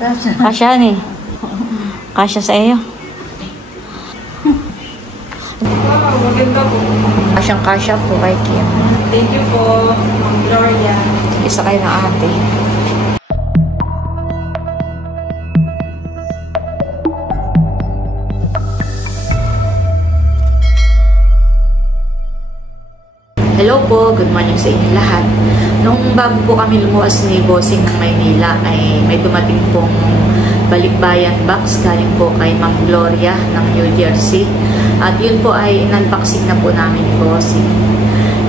Kasya ni. Kasya sa iyo. Wow, maganda po. Kasyang-kasya po kay Kim. Thank you po, Ma'am Gloria. Isa kayo ng ate. Hello po, good morning sa inyo lahat. Nung bago po kami lumuwas ni Bossing ng Maynila ay may dumating pong balikbayan box galing po kay Ma'am Gloria ng New Jersey. At yun po ay in-unboxing na po namin ni Bossing.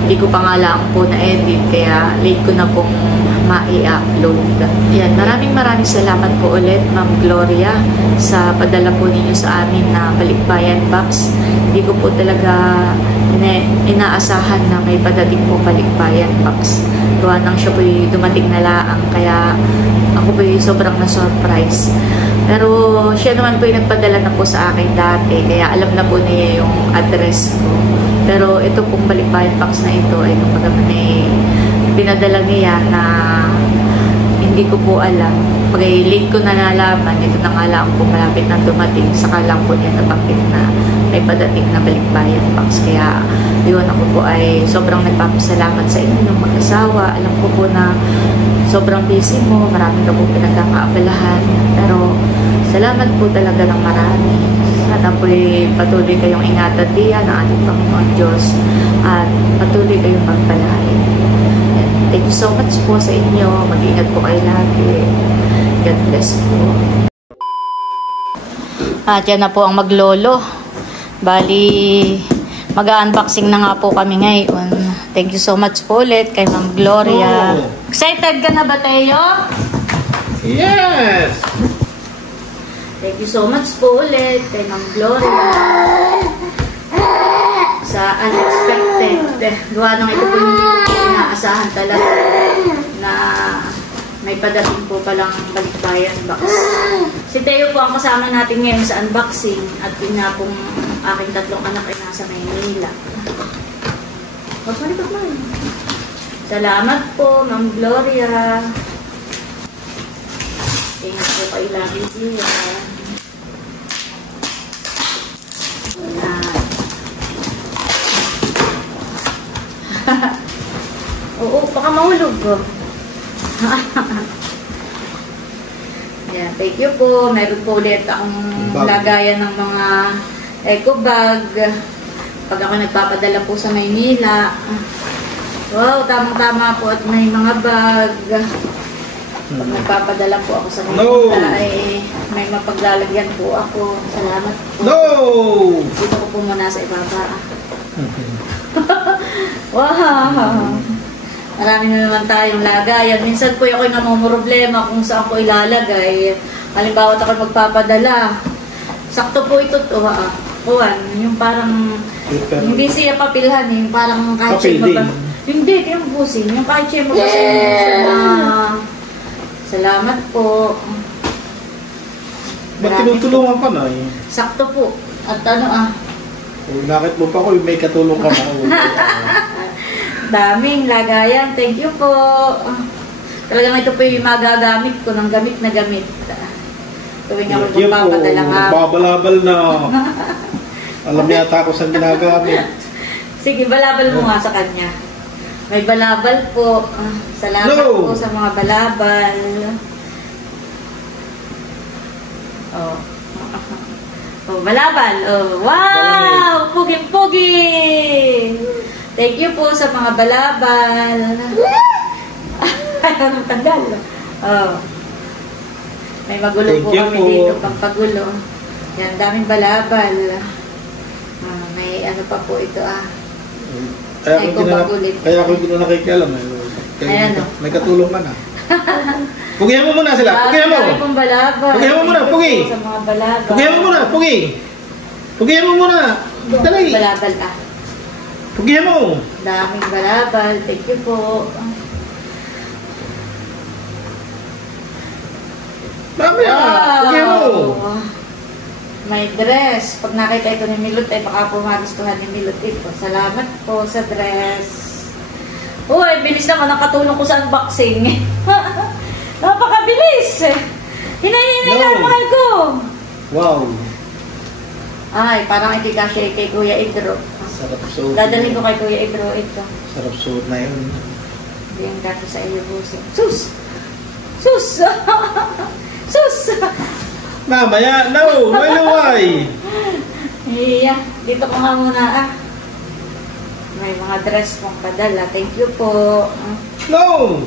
Hindi ko pa nga lang po na-edit kaya late ko na pong ma-i-upload. Yan, maraming salamat po ulit Ma'am Gloria sa padala po ninyo sa amin na balikbayan box. Hindi ko po talaga inaasahan na may padating po balikbayan box. Gawa nang siya po dumating na laang kaya ako po sobrang na-surprise. Pero siya naman po yung nagpadala na po sa akin dati kaya alam na po niya yung address ko. Pero ito pong balikbayan box na ito ay kapag may pinadala niya na hindi ko po alam. Pag late ko na nalaman, ito na nga lang po malapit na dumating, saka lang po niya nabanggit na may padating na balikbayan box. Kaya yun, ako po ay sobrang nagpapasalamat sa inyo ng mag-asawa. Alam ko po na sobrang busy mo, marami ka po pinagkakaabalahan. Pero salamat po talaga ng marami. Sana po patuloy kayong ingatan diyan ng ating Panginoon Diyos at patuloy kayong pagpalain. Thank you so much po sa inyo. Mag-ingat po kayo lagi. God bless po. At yan na po ang maglolo. Bali, mag-unboxing na nga po kami ngayon. Thank you so much po ulit kay Ma'am Gloria. Oh. Excited ka na ba, Teo? Yes! Thank you so much po ulit kay Ma'am Gloria sa unexpected. Gawa nang ito po hindi ko inaasahan talaga na may padating po palang balikbayan box. Si Teo po ang kasama natin ngayon sa unboxing at yun nga pong aking tatlong anak ay nasa Maynila. Magpalikot mo. Salamat po, Ma'am Gloria. Ingat po kayo lagi diyan. Oo, baka mahulog ko. Yeah, thank you po. Meron po ulit akong lagayan ng mga eco bag. Pag ako nagpapadala po sa Maynila. Wow, tamang-tama po at may mga bag. Pag nagpapadala po ako sa Maynila ay may mapaglalagyan po ako. Salamat po. No! Dito ko po muna sa ibaba. Wow! Marami na naman tayong lagayan. Minsan po ako'y namumroblema kung saan ko ilalagay. Halimbawa ako magpapadala. Sakto po ito to. Kuwan, yung parang hindi siya papilhan. Yung parang kahit siya hindi, yung busin. Yung kahit siya magpapadala. Salamat po. Ba't tinutulungan ka na eh? Sakto po. At Nakit mo pa ko, may katulong ka na. Daming lagayan. Thank you po. Talagang ito po yung magagamit ko ng gamit na gamit. Tuwing ako magpapadala nga. Babalabal na. Alam yata ako saan ginagamit. Sige, balabal mo nga sa kanya. May balabal po. Salamat po sa mga balabal. Oh. Oh, balabal. Oh, wow! Puging-pugi! Thank you po sa mga balabal. Anong tanggal? Oh. May magulo po kami dito, pampagulo. Yan, daming balabal. May ano pa po ito Kaya ako hindi na nakikialam. May katulong ka na. Pugihan mo muna sila. Pugihan mo. Pugihan mo muna. Pugi. Pugihan mo muna. Pugi. Pugihan mo muna. Dali. Balabal Pugihan mo. Daming balabal. Thank you po. Dami Pugihan mo. May dress. Pag nakita ito ni Milot, ay baka po magustuhan ni Milot ito. Salamat po sa dress. Uy, bilis naman ang katulong ko sa unboxing. Napakabilis. Hinay Wow. Ay, parang hindi kasi kay Kuya Idro. Sarap suot. Dadalhin ko kay Kuya Idro ito. Sarap suot na yun. Hindi yung kasi sa iyo, Bossing. Sus! Sus! Sus! Mamaya, no! Luway! Iya, dito ko nga muna May mga dress pong padala. Thank you po. No!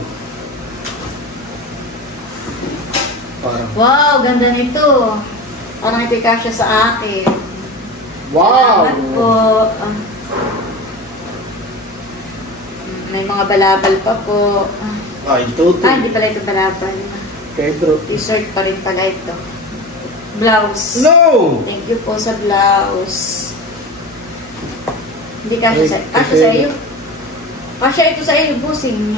Parang. Wow, ganda nito. Parang ito kasya sa akin. Wow! Salamat po. May mga balabal pa po. Ay, tuto. Hindi pala ito balabal. Pedro. T-shirt pa rin pala ito. Blouse. No! Thank you po sa blouse. Hindi kasya sa iyo. Kasya ito sa iyo, Bossing.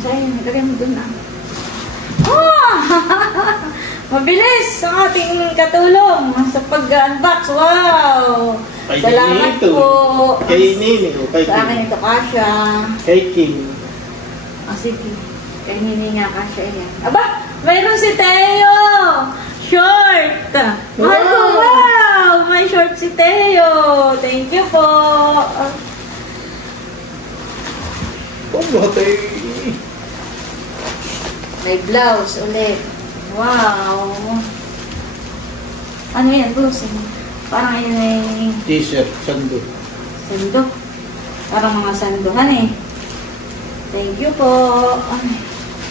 Sa iyo, nagkagay mo dun Mabilis ang ating katulong sa pag-unbox. Wow! Kay Salamat Nini po. Kay Nini o kay Sa King? akin ito kasya. Kay King. Sige. Kay Nini nga kasya yan. Aba! Mayroon si Teo! Short! Mahal ko, wow! May short si Teo! Thank you po! Oh, batay. May blouse ulit. Wow! Ano yan, Bossing? Parang yun ay T-shirt, sando. sando. Parang mga sanduhan eh. Thank you po.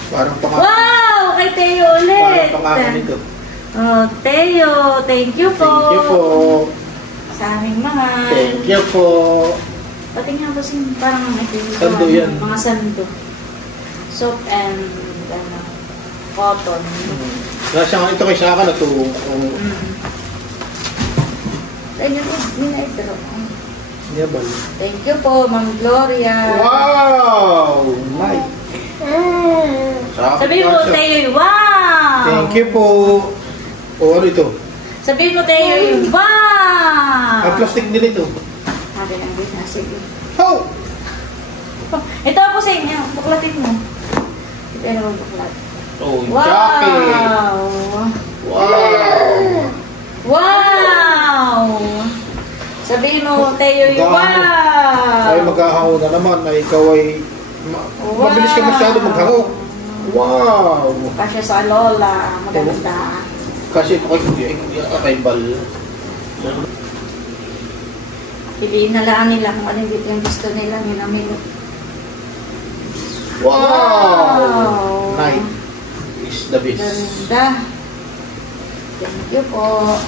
Parang pang Wow! Kay Teo ulit. Parang pang nito. Oh, Teo, thank you po. Thank you po. Sa aming mahal. Thank you po. Pati nga po parang ito yung Sando yan. mga sando. Soap and cotton. Nasa nga ito kay Saka na ito. Ayun yun na ito. Niyabal. Thank you po, Ma'am Gloria. Wow! Nice. Saka Sabihin mo, siya. Teo, wow! Thank you po. O ano ito? Sabihin mo, Teo, wow! Ang plastic din ito. Sabi lang din na, sige. Oh! Ito po sa inyo, buklatin mo. Pero buklat. Oh, jacket! Wow! Wow! Wow! Sabihin mo, Teo, wow! Ay, maghahango na naman na ikaw ay mabilis ka masyado maghango. Wow! Kasi sa Lola, maganda. Kasi ito kay Bal. Piliin na lang nila kung ano yung gusto nila. Minamino. Wow! Night is the best. Ganda. Thank you po.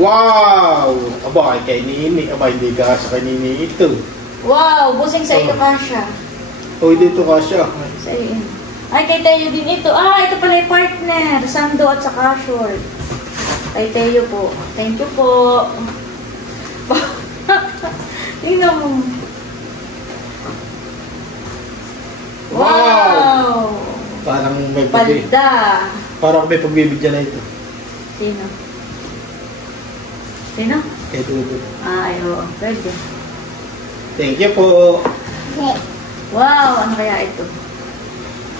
Wow! Aba, kay Nini. Aba, hindi ka sa kay Nini ito. Wow! Busing sa iyo kasha. O, dito ka siya. Sa iyo. Ay, kay Teo din ito. Ito pala yung partner. Sando at saka short. Kay Teo po. Thank you po. Tingnan mo. Wow! Parang may Palda. Parang may pagbibigyan na ito. Sino? Sino? Kay Tuto. Oo. Pwede. Thank you po. Wow! Ano kaya ito?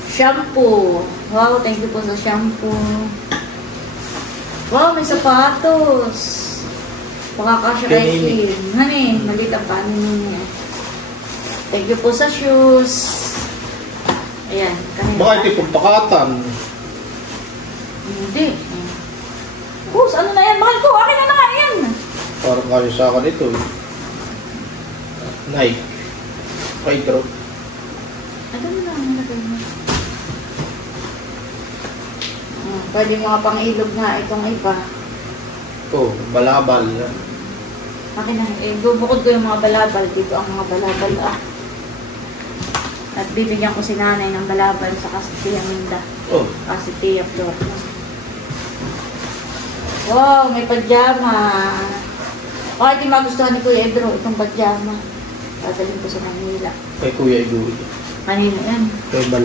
Shampoo. Wow, thank you po sa shampoo. Wow, may sapatos. Makakasya kay Kim. Hanin, maliit ang panin niya. Thank you po sa shoes. Ayan. Baka ito yung pakatan. Hindi. Kus, ano na yan? Mahal ko, akin na nga yan. Parang kayo sa akin ito. Nike. Pedro. Ano na ang nalagay mo? Pwede mga pang-ilog na itong iba. Oh, balabal. Akin na, bubukod ko yung mga balabal. Dito ang mga balabal. At bibigyan ko si nanay ng balabal sa kasi Tia Minda. Oh. Kasi Tia Flor. Wow, may pajama. Di magustuhan ni Kuya Edro itong pajama. Dadalhin ko sa Manila. Kay Kuya Igo. Kanina yan. Kay Bal.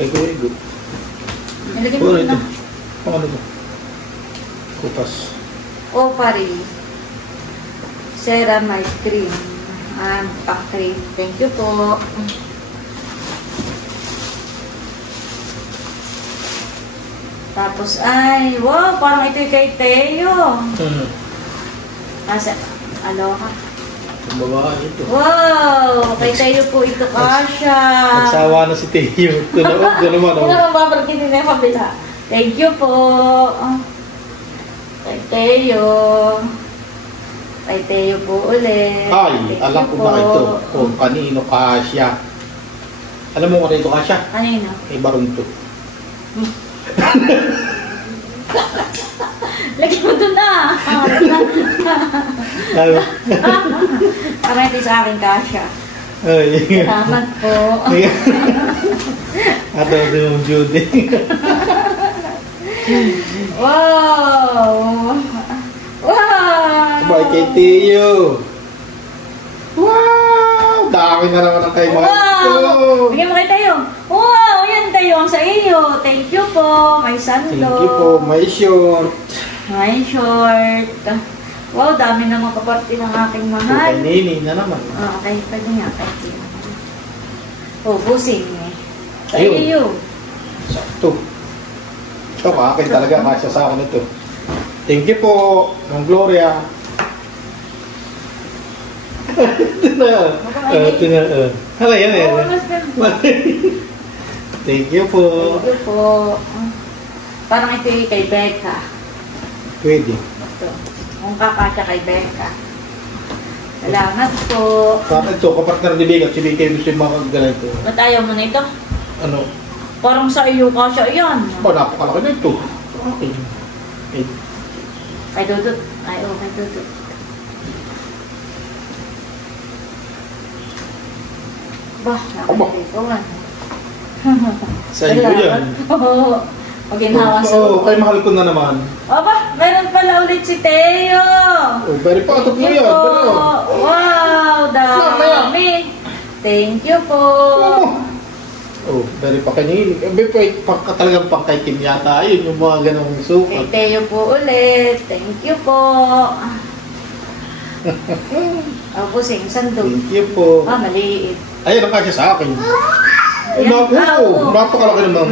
Kay Kuya Igo. Nilagay mo na. Ano ito? Kupas. Opari. Ceramide cream. Pack cream. Thank you po. Tapos ay, wow, parang ito kay Teo. Kasi, aloha. Ang babae ito. Wow, kay Teo po ito kasha. Nagsawa na si Teo. Ito naman. Ano naman babarakitin na yung kabila? Thank you po. Kay Teo. Kay Teo po ulit. Ay, Thank alam you ko po. na ito. Kung kanino kasya. Alam mo kung kanino kasya? Kanino? Kay Barunto. Lagi mo doon na. Kamay ito sa akin kasha. Ay. Salamat po. Ato si Ma'am Judy. Wow! Wow! Bye kay Teo. Wow! Dami na naman ang kay Marco. Wow! Bigyan mo kay Tayo. Wow! Yan Tayo ang sa iyo. Thank you po. May sando. Thank you po. May short. May short. Wow, dami na mga kaparte ng aking Kay mahal. Nini na naman. Okay, pwede nga kay Tayo. Oh, busing eh. Sa Ayun. iyo. Sakto. Ito ka, akin talaga. Kasya sa akin ito. Thank you po, Ma'am Gloria. Ito na. Ito na. Hala, yan eh. Oh, mas Thank you po. Thank you po. Parang ito yung kay Becca. Pwede. Ito. Kung kakasya kay Becca. Salamat po. Bakit ito? Kapartner ni Big at si Big kayo gusto yung mga ganito. Ba't ayaw mo na ito? Ano? Parang sa iyo kasya yan. Napakalaki na ito. Okay. Eh, Kay Dudut. Ay, oh, kay Dudut. Bah, Aba. nakakalimutan. Sa iyo yan. Oo. Pag ginawa sa Oo, kay mahal ko na naman. Aba, meron pala ulit si Teo. Oh, very pa. Ito po Thank yan. you po. Pero, Wow, dami. Thank you po. oh, very pa kanini. Very pa talagang pang kay Kim yata. Ayun yung mga ganong Kay sukat. Teo po ulit. Thank you po. Oh, pusing, sandog. Thank you po. Ah, maliit. Ayun ang kasya sa akin. Ayan. Naku, Ah, oo. napakalaki naman.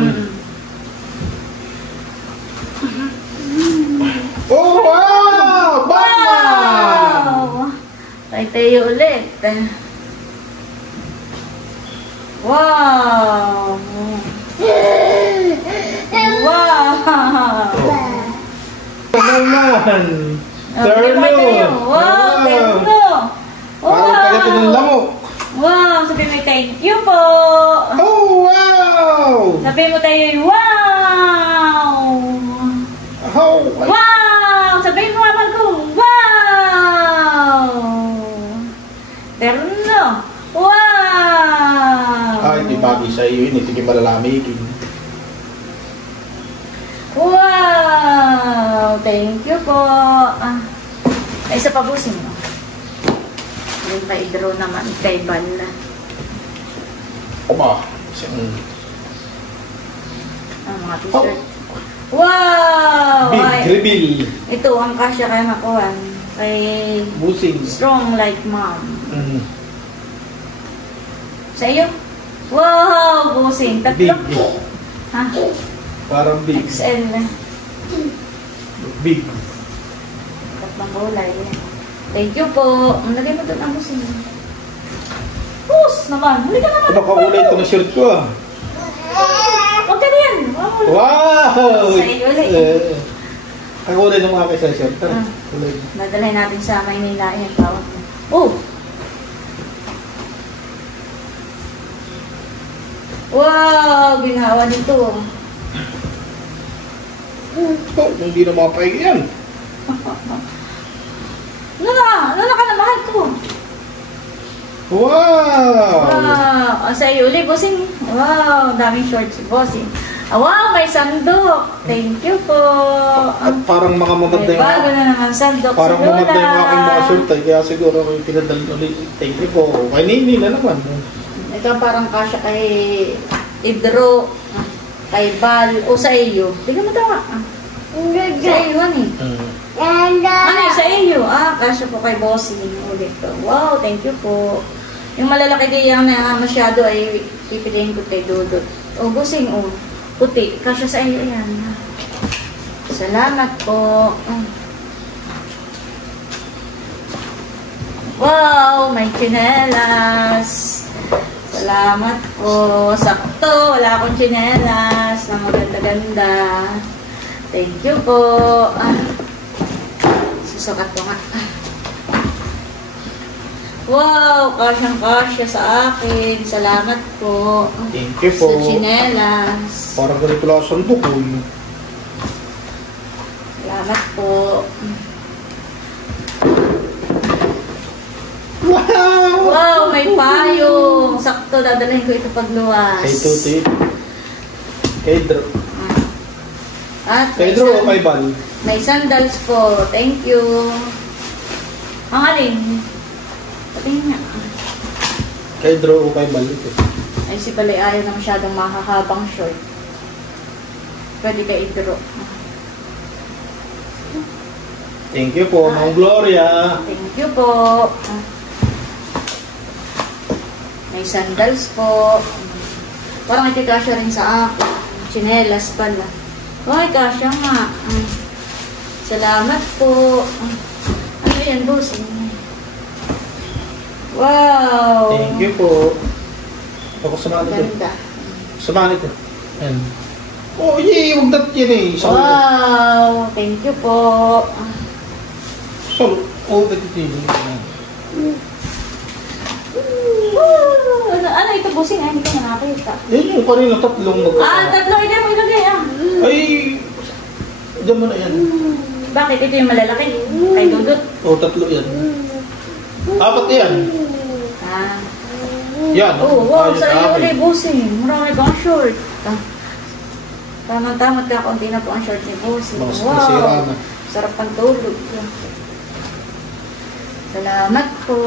Oh, wow! Batman! Wow! Kay Teo ulit. Wow! Wow! Naman! Bigyan mo kay Teo. Wow! Terno! Parang kagati ng lamok. Wow! Sabi mo thank you po! Oh, wow! Sabi mo tayo, wow! Oh, Wow! Sabihin mo naman ko, wow! Terno! Wow! ay, di bagay sa iyo yun. Ito yung malalamikin. Wow! Thank you po. Ay, isa pa busin mo. Yung kay Drew naman, kay Bal. Oba, isang Mga t-shirt. Wow! big Ay, reveal. ito, ang kasya kay Makuan. Kay Busing. Strong Like Mom. Mm. Sa iyo? Wow! Busing. Big. Tatlo. Ha? Parang big. XL. Big. Tatlong kulay. Thank you po. Lagay mo doon ang busing. Pus naman. Huli ka naman. Ano kakulay ito ng shirt ko ah. Huwag ka na yan. Wow! Wow! Sa iyo ulit. Ang kulay ng mga sa shirt. Ah. Kulay. Nadalhin natin sa Maynila. Ayan, tawag mo. Oh! Wow! Ginawa nito. Oh, hindi na mapaig yan. Ano ka na mahal ko? Wow! Wow! Sa iyo ulit, bossing. Wow! Daming shorts si bossing. Wow! May sandok. Thank you po. At parang mga mamad na May yung bago na naman sandok parang si Lola. mamad na yung aking mga shirt ay kaya siguro ako yung pinadali ulit. Thank you po. Kay Nini na naman. Ito parang kasya kay Idro, kay Bal, o sa iyo. Tingnan mo daw. Sa iyo, ano eh. Ano sa iyo? Kasya po kay Bossing ulit to. Wow, thank you po. Yung malalaki kaya na masyado ay pipiliin ko kay Dudut. O, Bossing, o. Puti. Kasya sa iyo yan. Salamat po. Wow, may tsinelas. Salamat po. Sakto, wala akong tsinelas na maganda-ganda. Thank you po. Susukat ko nga. Wow, kasyang-kasya sa akin. Salamat po. Thank you po. Sa tsinelas. Parang ganito lang sa sandok. Salamat po. Wow! Wow, may payong. Sakto, dadalhin ko ito pagluwas. Kay Tuti. Kay Drew. At Kay Drew o kay Bal? may sandals po. Thank you. Ang alin? Patingin nga. Kay Drew o kay Bal ito. Ay, si Balay ayaw na masyadong makahabang short. Pwede kay Idro. Thank you po, Ma'am Gloria. Thank you po. May sandals po. Parang itikasya rin sa akin. Chinelas pala. Ay, kasya nga. Salamat po. Ano yan, boss? Wow! Thank you po. Ako sumali ito. Ganda. Sumali ito. Ayan. Oh, yay! Huwag dat yan eh. Wow! Thank you po. So, oh, dat ito. Ano ito, bossing? Ay, hindi ko nakakita. Yan yung kanina tatlong magkasama. Tatlo. Hindi mo ilagay, Ay! Diyan mo na yan. Bakit? Ito yung malalaki. Kay Dudut. Oh, tatlo yan. Apat yan. Yan. Oh, wow. Ayos Sa iyo akin. ulit, bossing. Marami bang short? Tamang-tamang ka, konti na po ang short ni bossing. Mas masira Wow. na. Sarap ang tulog. Salamat po.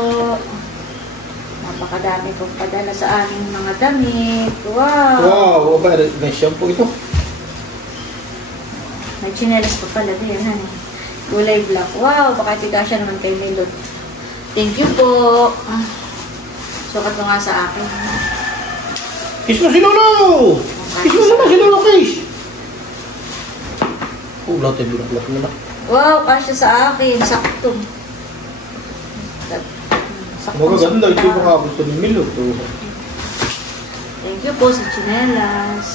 Napakadami pong padala sa aming mga damit. Wow. Wow, aba, may shampoo ito. May chinelas pa pala din. Gulay black. Wow, baka tigasya naman kay Milot. Thank you po. Sukat mo nga sa akin. Kiss mo si Lolo! Kiss mo naman si Lolo, kiss! Oh, lahat yung bulak na. Wow, kasya sa akin. Sakto. Magaganda, ito yung mga gusto ni Milot. Thank you po sa chinelas.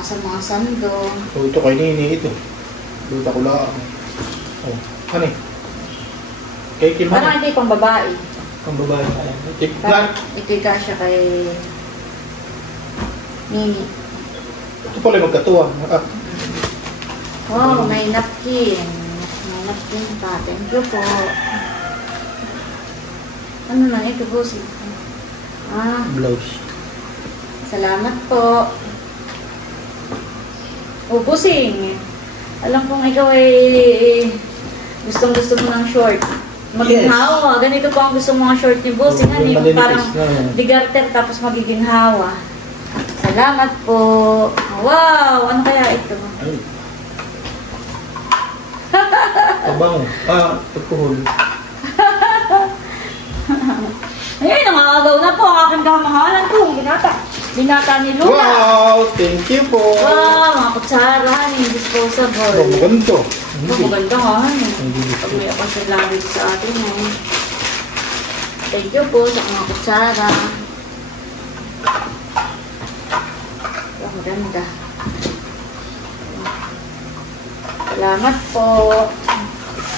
Sa mga sando. Oh, ito kay Nini, ito. Luta ko lang. Oh, ano eh? Kay Kim, Parang hindi pang babae. ang babae. Tip Parang na. ito yung kasya kay Nini. Ito pala yung magkatuwa. Ah, Wow, may napkin. May napkin pa. Thank you po. Ano lang ito, boss? blouse. Salamat po. O, busing. Alam kong ikaw ay gustong-gusto mo ng short. Maginhawa. Ganito po ang gusto mo ng short ni Bossing. Yung Yung malinipis parang na. digarter tapos magiginhawa. Salamat po. Wow! Ano kaya ito? Ay. Tabango. Pagkuhol. Ay, nangagaw na po ang aking kamahalan po. Binata ni Luna. Wow! Thank you po. Wow! Mga kutsara, disposable. Oh, maganda. Ito, maganda nga. Hindi. Pag may ako sa langit sa atin. Thank you po sa mga kutsara. Wow, maganda. Salamat po.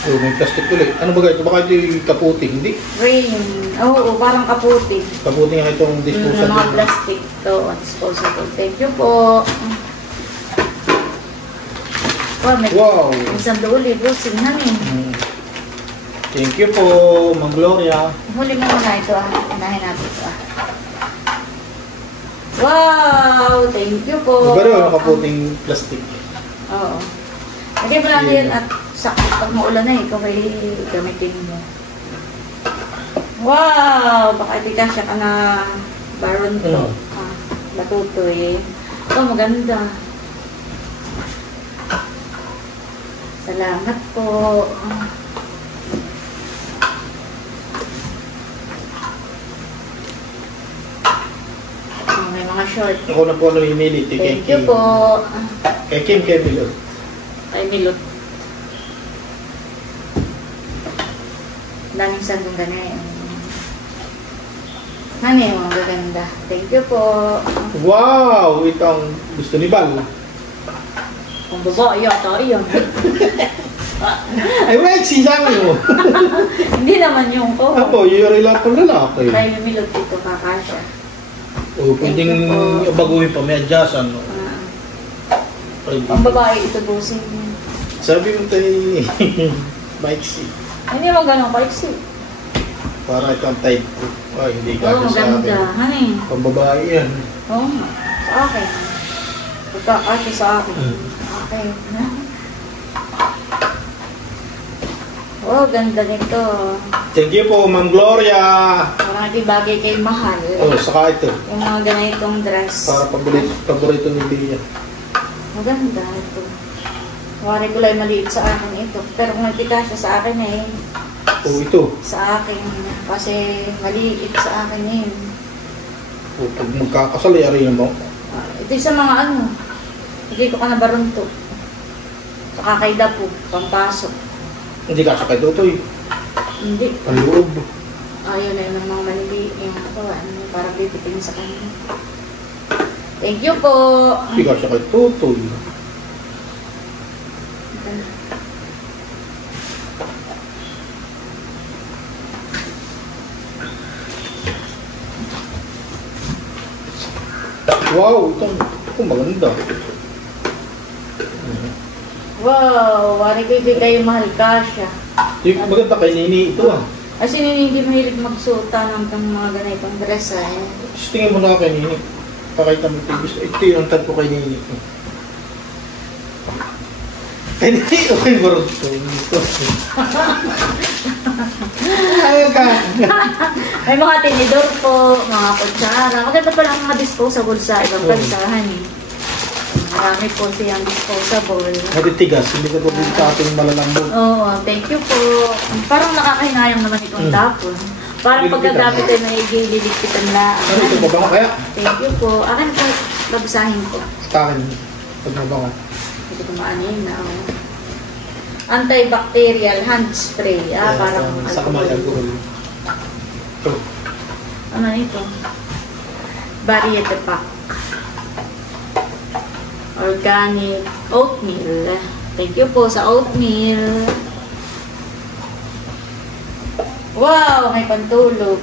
Oh, may plastic ulit. Ano ba ito? Baka ito yung kaputi, hindi? Rain. Oo, parang kaputi. Kaputi nga itong disposal. Mga plastic to, disposable. Thank you po. Wow, may isang dooli. Busing namin. Thank you po, Ma'am Gloria. Huli mo muna ito Unahin natin ito Wow! Thank you po. Pero yung kaputing plastic. Oo. Lagay mo natin yan at pag maulan na ikaw ay gamitin mo. Wow! Baka itikasya ka na baron to. Batutoy. Ito maganda. Salamat po. May mga short. Ako na po namimili. Thank you po. Kay Kim, kay Milo. Ay, milot. Daming sandong ganyan. Ano yung mga gaganda? Thank you po. Wow! Ito ang gusto ni Bal. Kung babae yata, iyon. Ay, wait, sisami mo. Hindi naman yung ko. Ako, yuri lang pang lalaki. Tayo milot dito, kakasya. O, pwedeng baguhin pa, may adjustan. No? Ang babae, ito busing. Sabi mo tayo, maiksi. Hindi mo ganun kaiksi. Para ito ang type ko. Ay, hindi ka Oo, sa akin. maganda. Honey. Pambabae yan. Oo nga. Sa akin. Pagkakasya sa akin. Okay. Oh, ganda nito. Thank you po, Ma'am Gloria. Parang di bagay kay mahal. Oh, saka ito. Yung mga ganitong dress. Para paborito ni Bea. Maganda ito. Wari ko lang maliit sa akin ito. Pero kung nagtikasya sa akin eh. Oh, ito. Sa akin. Kasi maliit sa akin eh. Oh, pag magkakasal, yari mo. Ito yung sa mga ano. Hindi ko ka nabarunto. Saka kay Dapo. Pampasok. Hindi ka sakay tutoy. Hindi. Panloob. Ayaw na yun ng mga maliliit. Yung parang bibitin sa kanya. Thank you po. Hindi ka sakay tutoy. Wow, ito maganda. Wow, wari ko ibigay yung mahal ka siya. Yung maganda kay Nini ito ah. Kasi hindi mahilig magsuota ng mga ganitong dress eh. Just tingin mo na kay Nini. Pakita mo ito. Ito yung tag ko kay Nini. Kay Nini, okay ba rin ito? Ayaw ka. May mga tinidor po, mga kutsara. Maganda pa lang mga disposable sa ibang bansahan eh. Marami po siyang disposable. Matitigas, hindi ka po din sa ating malalambot. Oo, thank you po. Parang nakakahinayang naman itong tapon. Parang pagkagamit ay may liligpitan na. Ano ito, mabango kaya? Thank you po. Akin po, babasahin ko. Sa akin, pag mabango. Hindi ko maanin na. Antibacterial hand spray. Parang sa kamay, alcohol. Ito. Ano ito? Variety pack. Organic oatmeal. Thank you po sa oatmeal. Wow, may pantulog.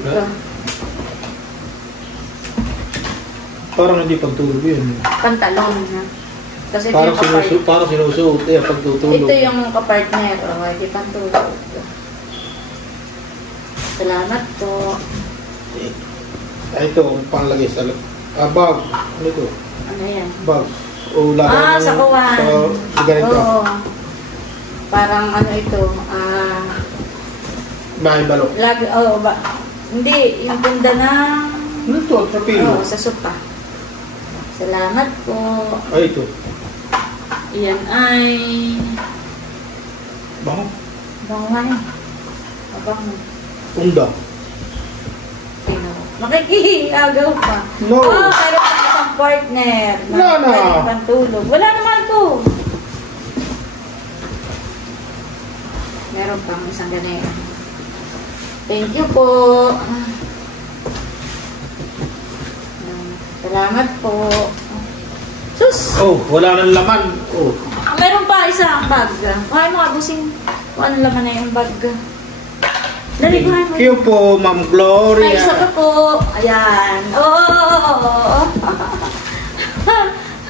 Parang hindi pagtulog yun. Pantalon. Kasi ito Parang yung kapartner. parang sinusuot eh, pagtutulog. Ito yung kapartner. Hindi pantulog. Salamat po. Ito, panglagay sa bag. Ano ito? Ano yan? Bag. O lagay Sa kuwan. Sa ganito. Oo. Parang ano ito. Bahay balok. Hindi, yung tunda ng... Ano ito? Sa pilo? Oo, sa sopa. Salamat po. Ay, ito. Iyan ay... Bango. Bango. Mabango. Unda. Makikiagaw pa. No. Meron pa isang partner. Wala na. Pwede pantulog. Wala naman to. Meron pang isang ganyan. Thank you po. Salamat po. Sus! Oh, wala nang laman. Oh. Meron pa isang bag. Kuhain mo abusing kung ano laman na yung bag. Dali, kuhain mo. Thank you po, Ma'am Gloria. Ay, isa ka po. Ayan. Oh!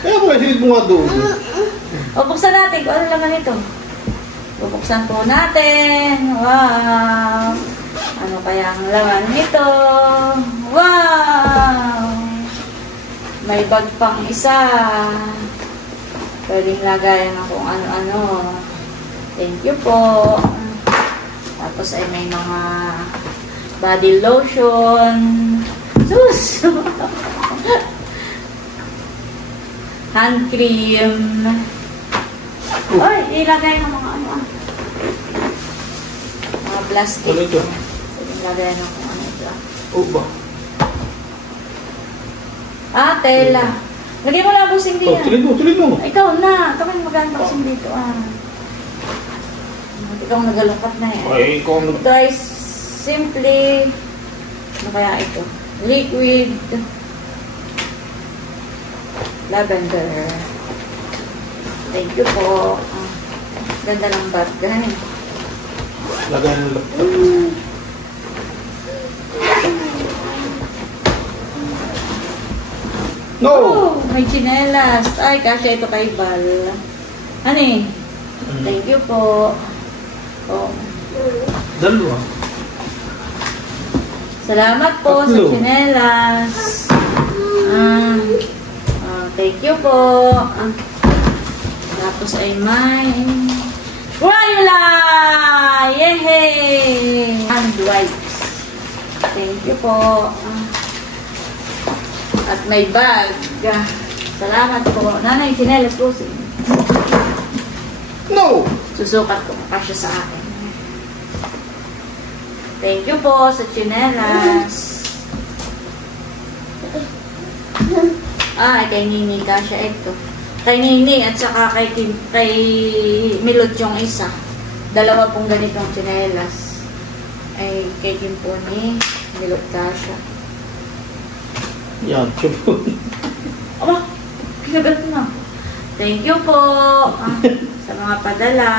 Kaya ko silid mo nga doon. O, buksan natin kung ano laman ito. Bubuksan po natin. Wow! Ano kaya ang laman nito? Wow! May bag pang isa. Pwedeng lagayan na kung ano-ano. Thank you po. Tapos ay may mga body lotion. Sus! Hand cream. Ay, ilagay ng mga ano. Mga plastic. Ano ito? Pwedeng lagayan ng kung ano ito. Oh, ba? Tela. Lagay mo lang busing Oh, din. tuloy mo. Ikaw na. Ikaw may maganda busing dito. Ikaw nagalungkat na yan. Ay, ikaw Ito ay simply, ano kaya ito? Liquid lavender. Thank you po. Ganda ng bag. Ganun. Lagay ng No! Oh, may chinelas. Ay, kasya ito kay Bal. Honey, thank you po. Oh. Dalawa. Salamat po sa chinelas. Thank you po. Tapos ay may Crayola! Yehey! Hand wipes. Thank you po. At may bag. Salamat po. Nanay, chinelas po. No! Susukat ko kasya sa akin. Thank you po sa chinelas. Kay Nini kasya ito. Kay Nini at saka kay Milot yung isa. Dalawa pong ganitong chinelas. Ay kay Kim po ni Milot kasya. Yan, chupo. Aba, kinagat na. Thank you po sa mga padala.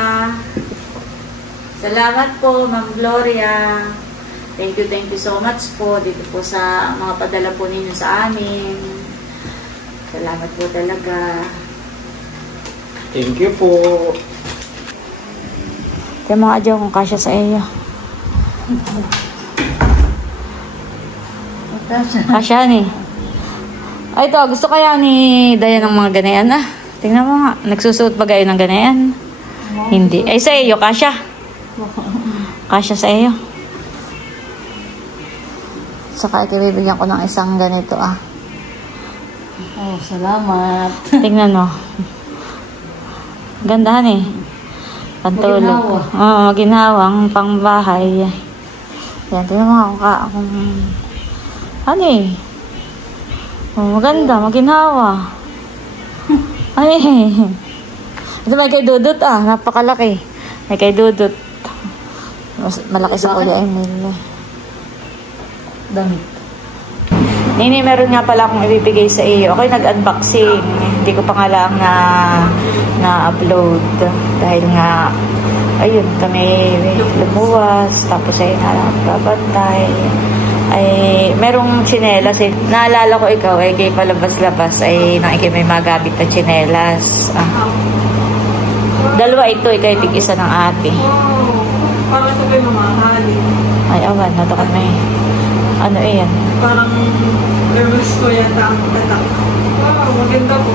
Salamat po, Ma'am Gloria. Thank you so much po dito po sa mga padala po ninyo sa amin. Salamat po talaga. Thank you po. Kaya mga adyaw kung kasya sa iyo. Kasya ni. Ay, ito. Gusto kaya ni Dayan ng mga ganayan Tingnan mo nga. Nagsusuot ba kayo ng ganayan? Hindi. Ay, sa iyo, kasya. Kasya sa iyo. Saka ito, bibigyan ko ng isang ganito Oh, salamat. Tingnan mo. Gandahan eh. Pantulog. Maginhawang pangbahay. Yan, tingnan mo akong ano eh. Maganda, maginhawa. Ano eh. Ito may kay Dudut napakalaki. May kay Dudut. Malaki sa Kuya Emil. Damit. Nini, meron nga pala akong ibibigay sa iyo. Ako'y nag-unboxing. Hindi ko pa nga lang na-upload. Dahil nga, ayun, kami lumuwas. Tapos ay babantay. Ay, merong tsinelas. Naalala ko ikaw, ay kay palabas-labas, ay nang ikay may magabit na tsinelas. Dalawa ito, ikay tig-isa ng ate. Oh, parang ito ba'y mamahalin? Ay, awan, natakot may. Ano yan? Parang nervous ko yata ang tatak. Wow, maganda po.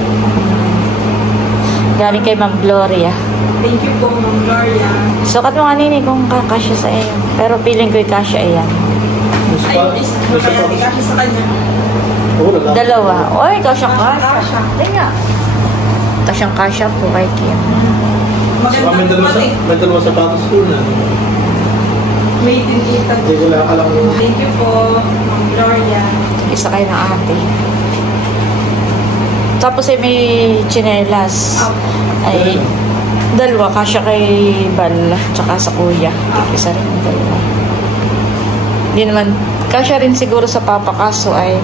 Galing kay Ma'am Gloria. Thank you po, Ma'am Gloria. Sukat mo nga nini kung kakasya sa iyo. Pero feeling ko yung kasya yan. Ay, isa ko kaya di kasi sa kanya. Dalawa. Oy, kasyang kasya. Kasya. Tinga. Kasyang kasya po kay Kim. Maganda po pati. May dalawa sapatos doon Made in Italy. Hindi ko lang alam mo. Thank you po, Ma'am Gloria. Isa kayo ng ate. Tapos ay may chinelas. Ay, dalawa. Kasya kay Bal. Tsaka sa kuya. Isa rin ang dalawa. Hindi naman, kasya rin siguro sa papa kaso ay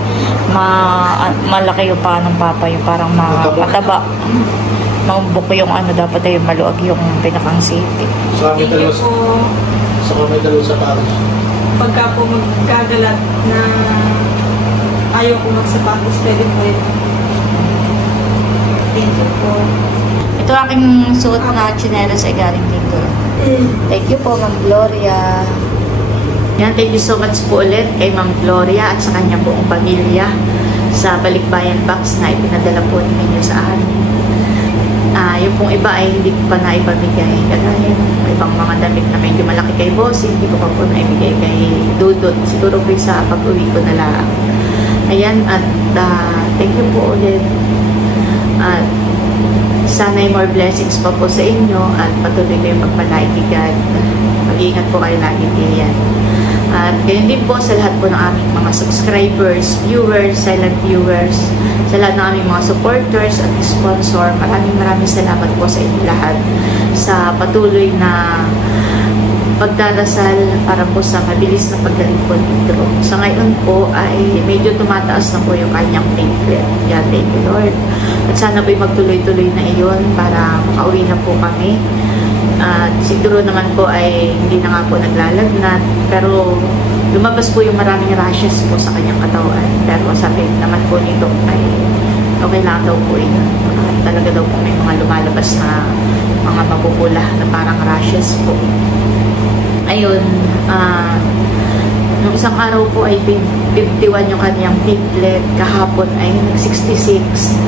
malaki yung paa ng papa. Yung parang mataba. Maumbok yung dapat ay maluag yung pinakang siti. Sa amin Thank you dalawa po. may dalawa sapatos. Pagka po magkagalat na ayaw ko magsapatos, pwede. Thank you po. Ito aking suot na chinelas ay galing dito. Thank you po, Ma'am Gloria. Yan, thank you so much po ulit kay Ma'am Gloria at sa kanyang buong pamilya sa Balikbayan Box na ipinadala po ninyo sa akin. Yung pong iba ay hindi ko pa naipamigay. Kagaya ng ibang mga damit na medyo malaki kay Boss, hindi ko pa po naibigay kay Dudut. Siguro po sa pag-uwi ko na lang. Ayan, at thank you po ulit. At sana'y more blessings pa po sa inyo at patuloy kayong magpalay kay God. Mag-iingat po kayo lagi diyan. At ganyan din po sa lahat po ng aming mga subscribers, viewers, silent viewers. sa lahat ng aming mga supporters at sponsor. Maraming salamat po sa inyo lahat sa patuloy na pagdarasal para po sa mabilis na paggaling po ni Drew. Sa ngayon po ay medyo tumataas na po yung kanyang platelet. Yan, thank you Lord. At sana po'y magtuloy-tuloy na iyon para makauwi na po kami. At si Drew naman po ay hindi na nga po naglalagnat, pero lumabas po yung maraming rashes po sa kanyang katawan. Pero sabi naman po nito ay okay lang daw po yun. Talaga daw po may mga lumalabas na mga mapupula na parang rashes po. Ayun, nung isang araw po ay 51 yung kanyang platelet, kahapon ay nag-66.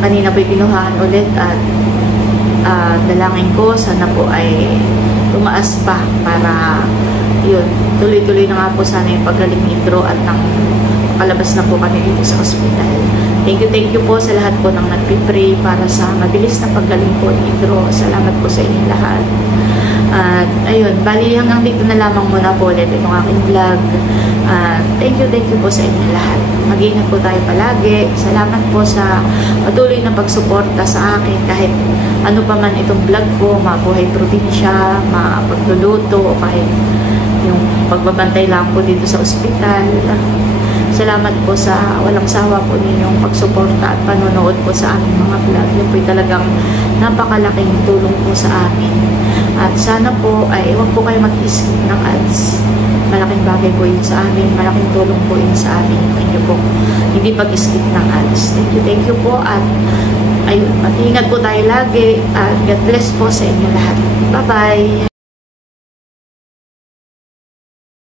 Kanina po'y pinuhaan ulit at dalangin ko, sana po ay tumaas pa para yun, tuloy-tuloy na nga po sana yung paggaling ni Drew at nang makalabas na po kami dito sa hospital. Thank you po sa lahat po ng nagpipray para sa mabilis na paggaling po ni Drew. Salamat po sa inyo lahat. At ayun, bali hanggang dito na lamang muna po ulit itong aking vlog. Thank you po sa inyo lahat. Mag-ingat po tayo palagi. Salamat po sa patuloy na pagsuporta sa akin kahit ano pa man itong vlog ko, mabuhay probinsya, mapagluluto, kahit yung pagbabantay lang po dito sa ospital. Salamat po sa walang sawa po ninyong pagsuporta at panonood po sa aming mga vlog. Yun po talagang napakalaking tulong po sa amin. At sana po ay huwag po kayo mag-skip ng ads. Malaking bagay po yun sa amin. Malaking tulong po yun sa amin. Inyo po hindi pag-skip ng ads. Thank you po. At ayun, mag-ingat po tayo lagi. At God bless po sa inyo lahat. Bye-bye!